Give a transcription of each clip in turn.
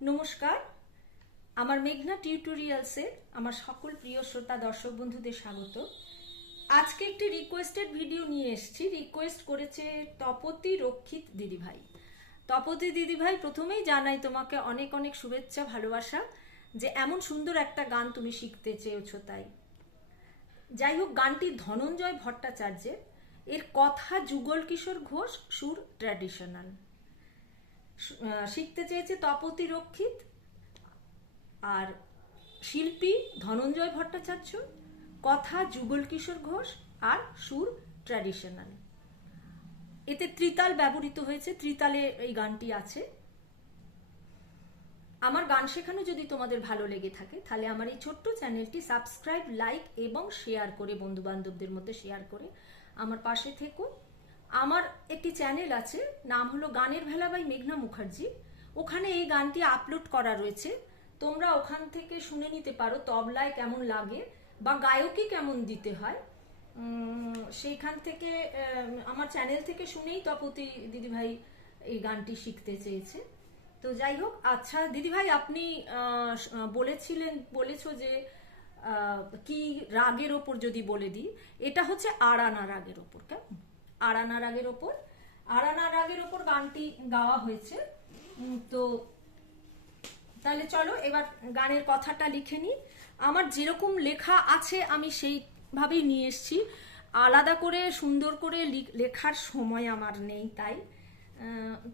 নমস্কার। আমার মেঘনা টিউটোরিয়ালসে আমার সকল প্রিয় শ্রোতা, দর্শক বন্ধুদের স্বাগত। আজকে একটি রিকোয়েস্টেড ভিডিও নিয়ে এসেছি। রিকোয়েস্ট করেছে তপতি রক্ষিত দিদিভাই। তপতি দিদিভাই, প্রথমেই জানাই তোমাকে অনেক অনেক শুভেচ্ছা, ভালোবাসা, যে এমন সুন্দর একটা গান তুমি শিখতে চেয়েছো তাই। যাই হোক, গানটি ধনঞ্জয় ভট্টাচার্যের। এর কথা যুগল কিশোর ঘোষ, সুর ট্র্যাডিশনাল শিখতে চেয়েছে তপতি রক্ষিত আর শিল্পী ধনঞ্জয় ভট্টাচার্য, কথা যুগল কিশোর ঘোষ আর সুর ট্র্যাডিশনাল এতে ত্রিতাল ব্যবহৃত হয়েছে, ত্রিতালে এই গানটি আছে। আমার গান শেখানো যদি তোমাদের ভালো লেগে থাকে, তাহলে আমার এই ছোট্ট চ্যানেলটি সাবস্ক্রাইব লাইক এবং শেয়ার করে বন্ধু বান্ধবদের মধ্যে শেয়ার করে আমার পাশে থেকো। আমার একটি চ্যানেল আছে, নাম হলো গানের ভেলা বাই মেঘনা মুখার্জি। ওখানে এই গানটি আপলোড করা রয়েছে। তোমরা ওখান থেকে শুনে নিতে পারো তবলায় কেমন লাগে বা গায়কই কেমন দিতে হয়। সেইখান থেকে আমার চ্যানেল থেকে শুনেই তপতি দিদিভাই এই গানটি শিখতে চেয়েছে। তো যাই হোক আচ্ছা দিদিভাই, আপনি বলেছিলেন, বলেছ যে কি রাগের ওপর যদি বলে দিই, এটা হচ্ছে আড়ানা রাগের ওপর, কেমন? আড়ানা রাগের ওপর। আড়ানা রাগের ওপর গানটি গাওয়া হয়েছে। তো তাহলে চলো, এবার গানের কথাটা লিখে নিই। আমার যেরকম লেখা আছে, আমি সেইভাবেই নিয়ে এসেছি। আলাদা করে, সুন্দর করে লেখার সময় আমার নেই তাই।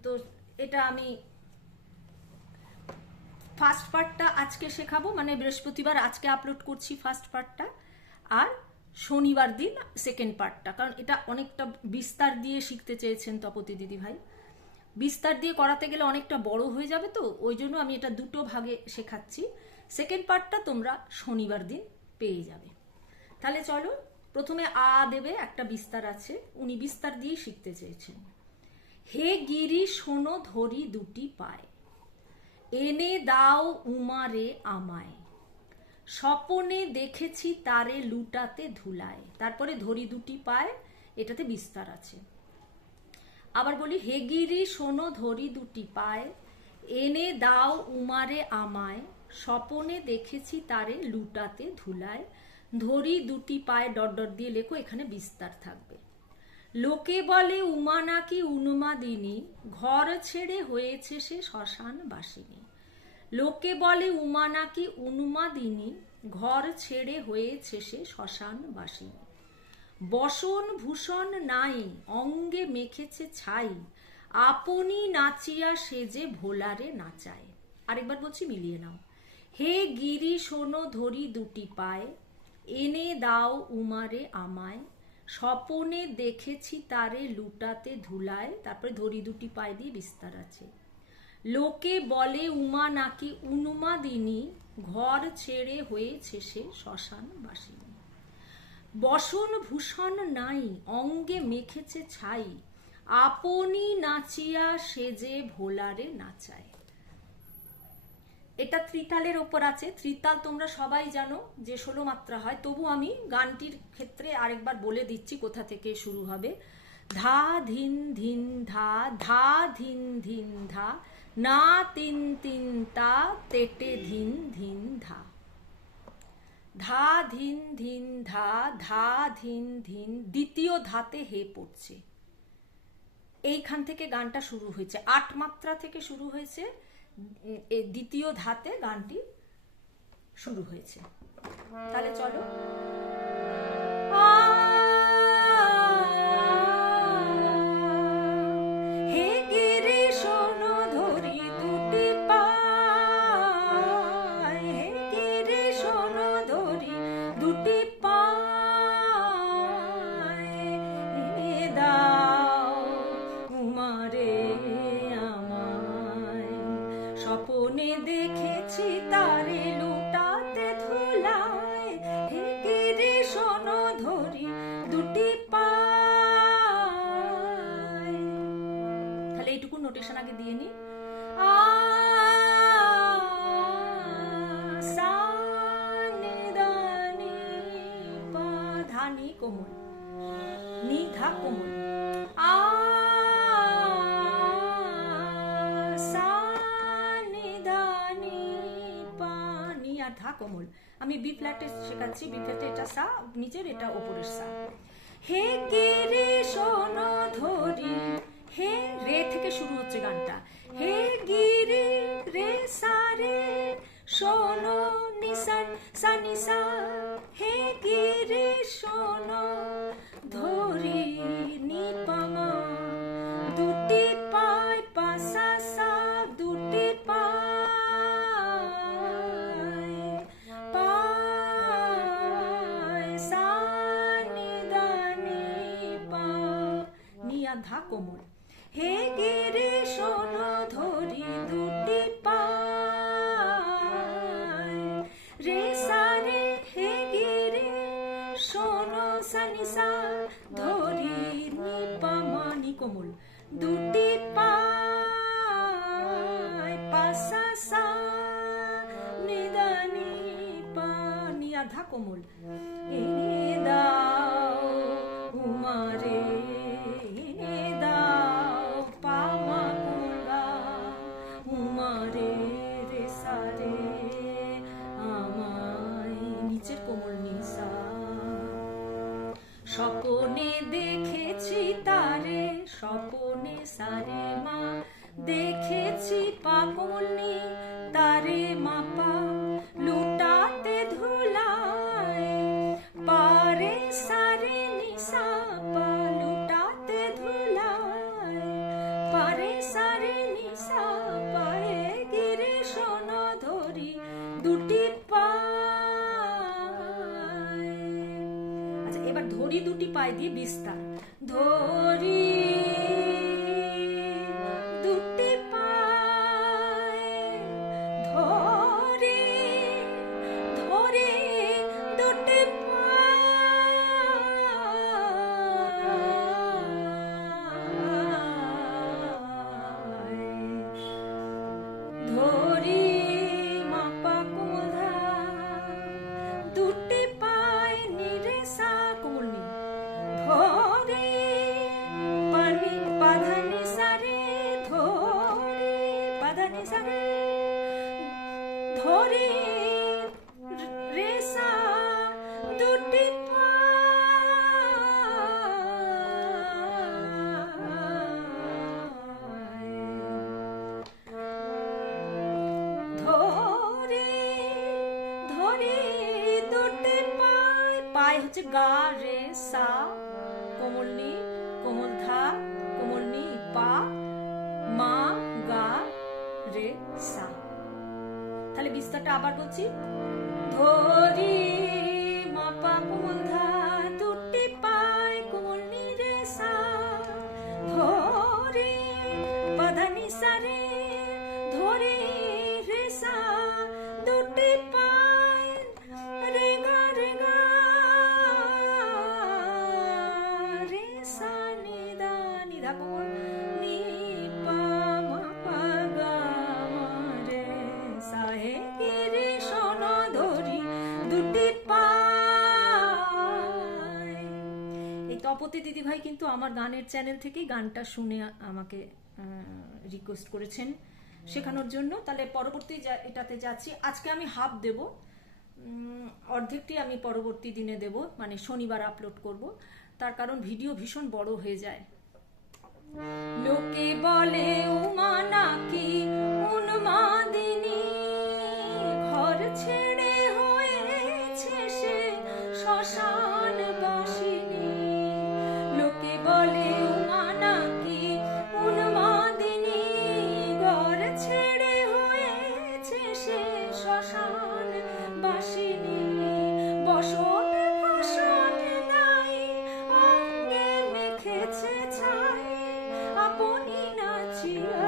তো এটা আমি ফার্স্ট পার্টটা আজকে শেখাবো। মানে বৃহস্পতিবার আজকে আপলোড করছি ফার্স্ট পার্টটা। আর শনিবার দিন সেকেন্ড পার্টটা কারণ এটা অনেকটা বিস্তার দিয়ে শিখতে চেয়েছেন তপতি দিদি ভাই। বিস্তার দিয়ে করাতে গেলে অনেকটা বড় হয়ে যাবে তো, ওই জন্য আমি এটা দুটো ভাগে শেখাচ্ছি। সেকেন্ড পার্টটা তোমরা শনিবার দিন পেয়ে যাবে। তাহলে চলো, প্রথমে আ দেবে একটা বিস্তার আছে, উনি বিস্তার দিয়ে শিখতে চেয়েছেন। হে গিরি শোনো ধরি দুটি পায়, এনে দাও উমারে আমায়। স্বপনে দেখেছি তারে লুটাতে ধুলায়। তারপরে ধরি দুটি পায়, এটাতে বিস্তার আছে। আবার বলি হেগিরি শোনো, ধরি দুটি পায়, এনে দাও উমারে আমায়। স্বপনে দেখেছি তারে লুটাতে ধুলায়। ধরি দুটি পায়ে, ডট ডট দিয়ে লেখো, এখানে বিস্তার থাকবে। লোকে বলে, উমা নাকি উন্মাদিনী, ঘর ছেড়ে হয়েছে সে শ্মশান বাসিনী লোকে বলে, উমা নাকি উন্মাদিনী ঘর ছেড়ে হয়েছে সে শ্মশান বাসিনী বসন ভূষণ নাই, অঙ্গে মেখেছে ছাই, আপনি নাচিয়া সেজে ভোলারে নাচায়। আরেকবার বলছি, মিলিয়ে নাও। হে গিরি, শোনো, ধরি দুটি পায়, এনে দাও উমারে আমায়, স্বপনে দেখেছি তারে লুটাতে ধুলায়, তারপরে ধরি দুটি পায় দিয়ে বিস্তার আছে। লোকে বলে, উমা নাকি উন্মাদিনী ঘর ছেড়ে হয়েছে সে শ্মশান বাসিনী বসন ভূষণ নাই, অঙ্গে মেখেছে ছাই। আপনি নাচিয়া সেজে ভোলারে নাচায়। এটা ত্রিতালের ওপর আছে। ত্রিতাল তোমরা সবাই জানো, যে ষোলো মাত্রা হয়। তবু আমি গানটির ক্ষেত্রে আরেকবার বলে দিচ্ছি কোথা থেকে শুরু হবে। ধা ধিন ধিন ধা ধা ধিন ধিন ধা না তিন তিন তা, তেটে ধিন ধিন ধা। ধা ধিন ধিন ধা ধা ধিন ধিন, দ্বিতীয় ধাতে হে পড়ছে। এইখান থেকে গানটা শুরু হয়েছে। আট মাত্রা থেকে শুরু হয়েছে। দ্বিতীয় ধাতে গানটি শুরু হয়েছে। তাহলে চলো। হে তারে লুটাতে ধুলায় হে গিরি শোনো ধরি দুটি পায়। তাহলে এইটুকু নোটেশন আগে দিয়ে নি। আ সা নি দা নি নি কোমল নি ধা কোমল। কোমল। আমি বি ফ্ল্যাটে শেখাচ্ছি বি ফ্ল্যাটে এটা সা, নিচের এটা ওপরের সা। হে গিরি শোন ধরি, হে রে থেকে শুরু হচ্ছে গানটা। হে গিরি রে সারে শোনো নিসান সানিসা হে গিরি শোনো ধরি নিপামা নিয়া ধা কোমল। হে গিরি শোন ধরি দুটি রে সারে, হে গিরি শোনো সানিসা ধরি নিপামা নি কোমল। দুটি পায়, পাশা সা, নিদানি পা নিয়া ধা কোমল। এনে দাও উমারে স্বপনে সারে মা দেখেছি পাকমনি তারে মাপা, লুটাতে ধুলায়, পারে সারে নিসা পা লুটাতে ধুলায়, পারে সারে নিসা পায়ে গিরে শোন ধরি দুটি পায়। আচ্ছা এবার ধরি দুটি পায়ে দিয়ে বিস্তার। ধরি সা। তাহলে বিস্তারটা আবার বলছি। ধরি মা পা দিদিভাই কিন্তু আমার গানের চ্যানেল থেকেই গানটা শুনে আমাকে রিকোয়েস্ট করেছেন শেখানোর জন্য। তাহলে পরবর্তী এটাতে যাচ্ছি। আজকে আমি হাফ দেব। অর্ধেকটি আমি পরবর্তী দিনে দেব মানে শনিবার আপলোড করব। তার কারণ ভিডিও ভীষণ বড় হয়ে যায়। লোকে বলে, উমা নাকি উন্মাদিনী আপনি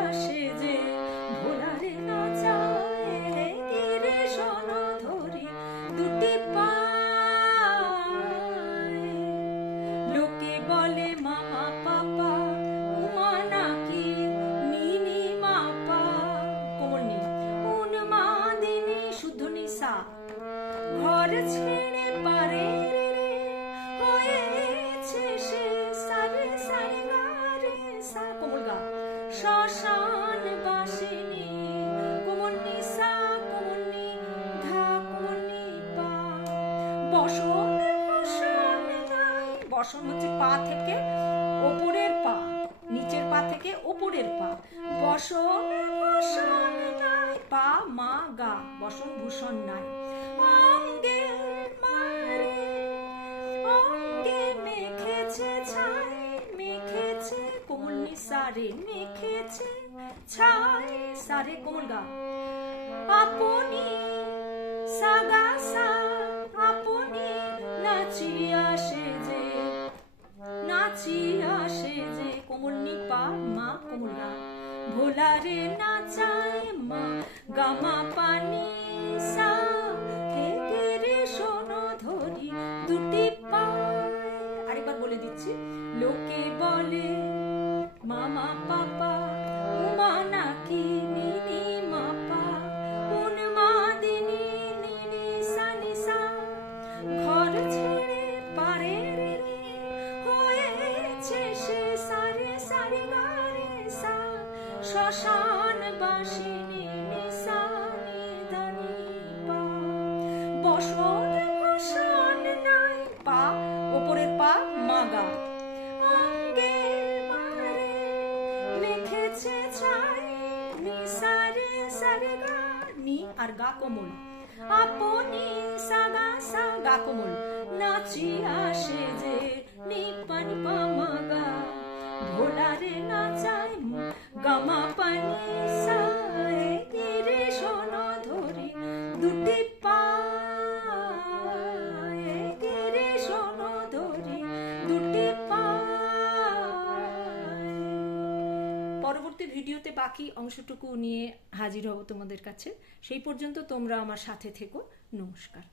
ওপরের পা বসন পা মা গা, বসন ভূষণ নাই। মেখেছে ছাই, মেখেছে কোমল নিসারে, মেখেছে ছাই, সারে কোমল গা। আপনি সাগা সা ভোলারে নাচায় মা। গামা পানি সা হে রে শোনো ধরি। দুটি পায়, আরেকবার বলে দিচ্ছি। লোকে বলে, মামা, পাপা, উমা আর গা কোমল আপনি সাগা সা গা কোমল নাচিয়া সেজে যে পানি পা মাগা ভোলারে নাচায় অংশটুকু নিয়ে হাজির হব তোমাদের কাছে। সেই পর্যন্ত তোমরা আমার সাথে থেকো। নমস্কার।